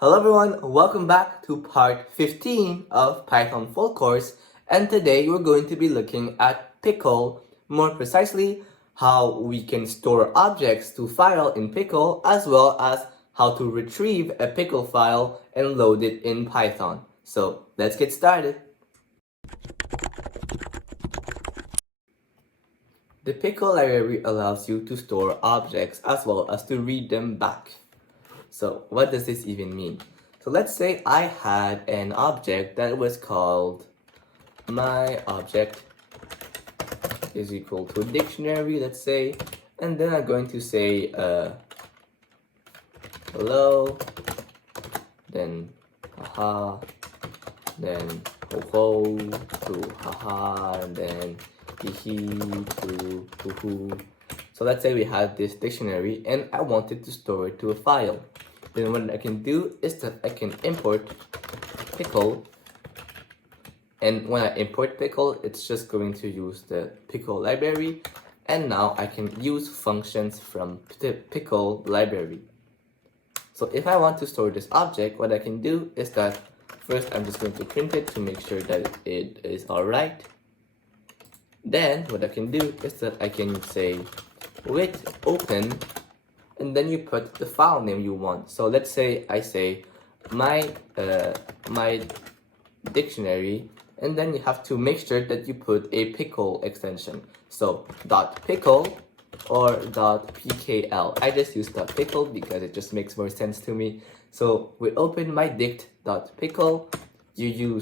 Hello everyone, welcome back to part 15 of Python full course, and today we're going to be looking at Pickle, more precisely how we can store objects to file in Pickle, as well as how to retrieve a Pickle file and load it in Python. So let's get started. The Pickle library allows you to store objects as well as to read them back. So what does this even mean? So let's say I had an object that was called my object is equal to a dictionary, let's say, and then I'm going to say hello, then haha, then ho ho to haha, and then hee hee to hoo hoo. So let's say we had this dictionary and I wanted to store it to a file. Then what I can do is that I can import Pickle, and when I import Pickle, it's just going to use the Pickle library, and now I can use functions from the Pickle library. So if I want to store this object, what I can do is that first I'm just going to print it to make sure that it is alright. Then what I can do is that I can say with open, and then you put the file name you want. So let's say I say my dictionary, and then you have to make sure that you put a Pickle extension. So .pickle or .pkl. I just use .pickle because it just makes more sense to me. So we open my dict.pickle. You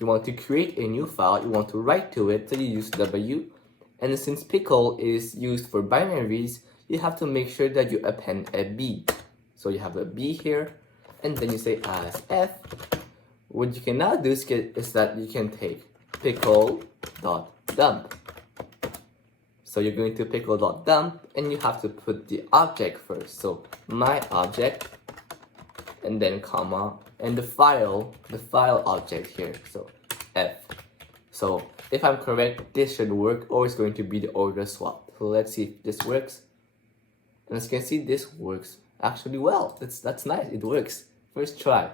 want to create a new file, you want to write to it, so you use W. And since Pickle is used for binaries, you have to make sure that you append a B. So you have a B here, and then you say as F. What you can now do is that you can take pickle.dump. So you're going to pickle.dump, and you have to put the object first. So my object, and then comma, and the file object here. So F. So if I'm correct, this should work, or it's going to be the order swap. So let's see if this works. And as you can see, this works actually well. That's nice, it works. First try.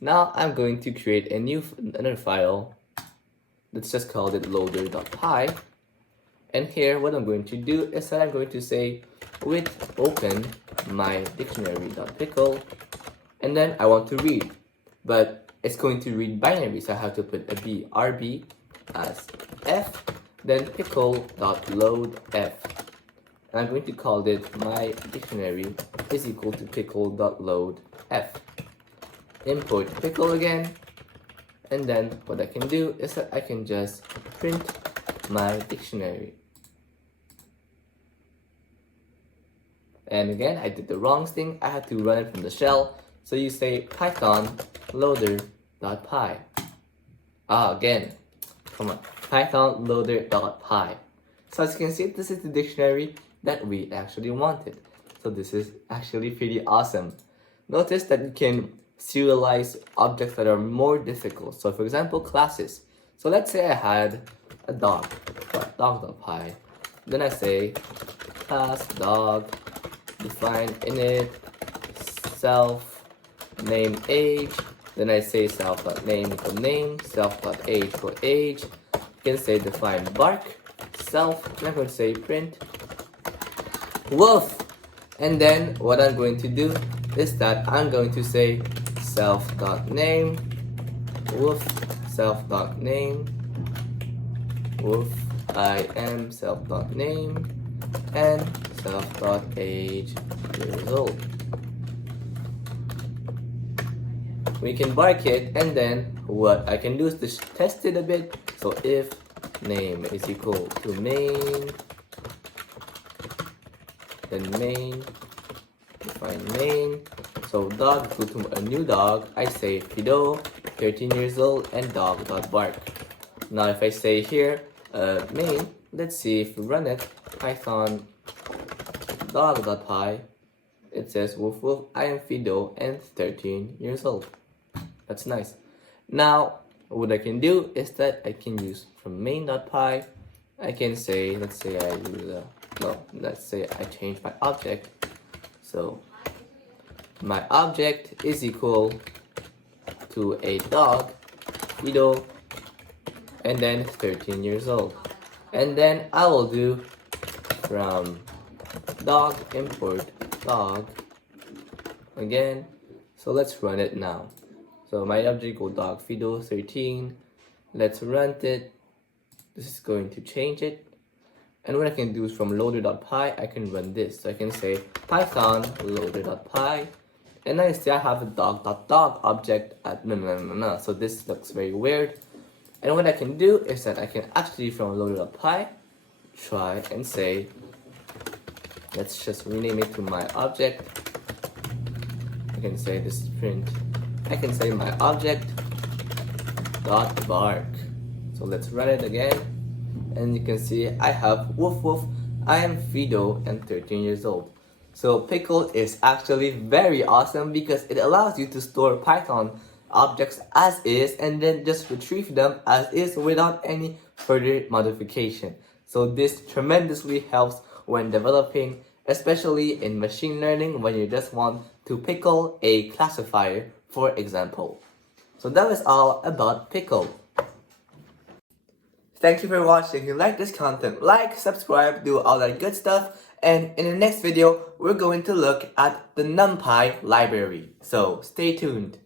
Now I'm going to create another file. Let's just call it loader.py. And here what I'm going to do is that I'm going to say with open my dictionary.pickle, and then I want to read, but it's going to read binary, so I have to put a B, RB as F, then pickle.load F. And I'm going to call it my dictionary is equal to pickle.load F. Import Pickle again, and then what I can do is that I can just print my dictionary. And again, I did the wrong thing. I had to run it from the shell. So you say python loader.py. Again, come on, python loader.py. So as you can see, this is the dictionary that we actually wanted. So this is actually pretty awesome. Notice that you can serialize objects that are more difficult. So for example, classes. So let's say I had a dog, dog.py. Then I say class dog, define init, self, name age. Then I say self.name equal name, self.age equal age. You can say define bark, self, and I'm going to say print wolf. And then what I'm going to do is that I'm going to say self.name wolf, self.name wolf, I am self.name, and self.age years old. We can bark it, and then what I can do is just test it a bit. So if name is equal to main, then main, define main. So dog equal to a new dog, I say Fido, 13 years old, and dog.bark. Now if I say here main, let's see if we run it, python dog.py, it says woof woof, I am Fido and 13 years old. That's nice. Now what I can do is that I can use from main.py, I can say, let's say I use let's say I change my object. So my object is equal to a dog, Fido, and then 13 years old. And then I will do from dog import dog again. So let's run it now. So my object equal dog Fido 13. Let's run it. This is going to change it. And what I can do is from loader.py, I can run this. So I can say python loader.py. And now you see I have a dog.dog object at no. So this looks very weird. And what I can do is that I can actually from loader.py try and say, let's just rename it to my object. I can say this is print. I can say my object dot bark. So let's run it again. And you can see I have woof woof. I am Fido and 13 years old. So Pickle is actually very awesome because it allows you to store Python objects as is and then just retrieve them as is without any further modification. So this tremendously helps when developing, especially in machine learning when you just want to pickle a classifier, for example. So that was all about Pickle. Thank you for watching. If you like this content, like, subscribe, do all that good stuff. And in the next video, we're going to look at the NumPy library. So stay tuned.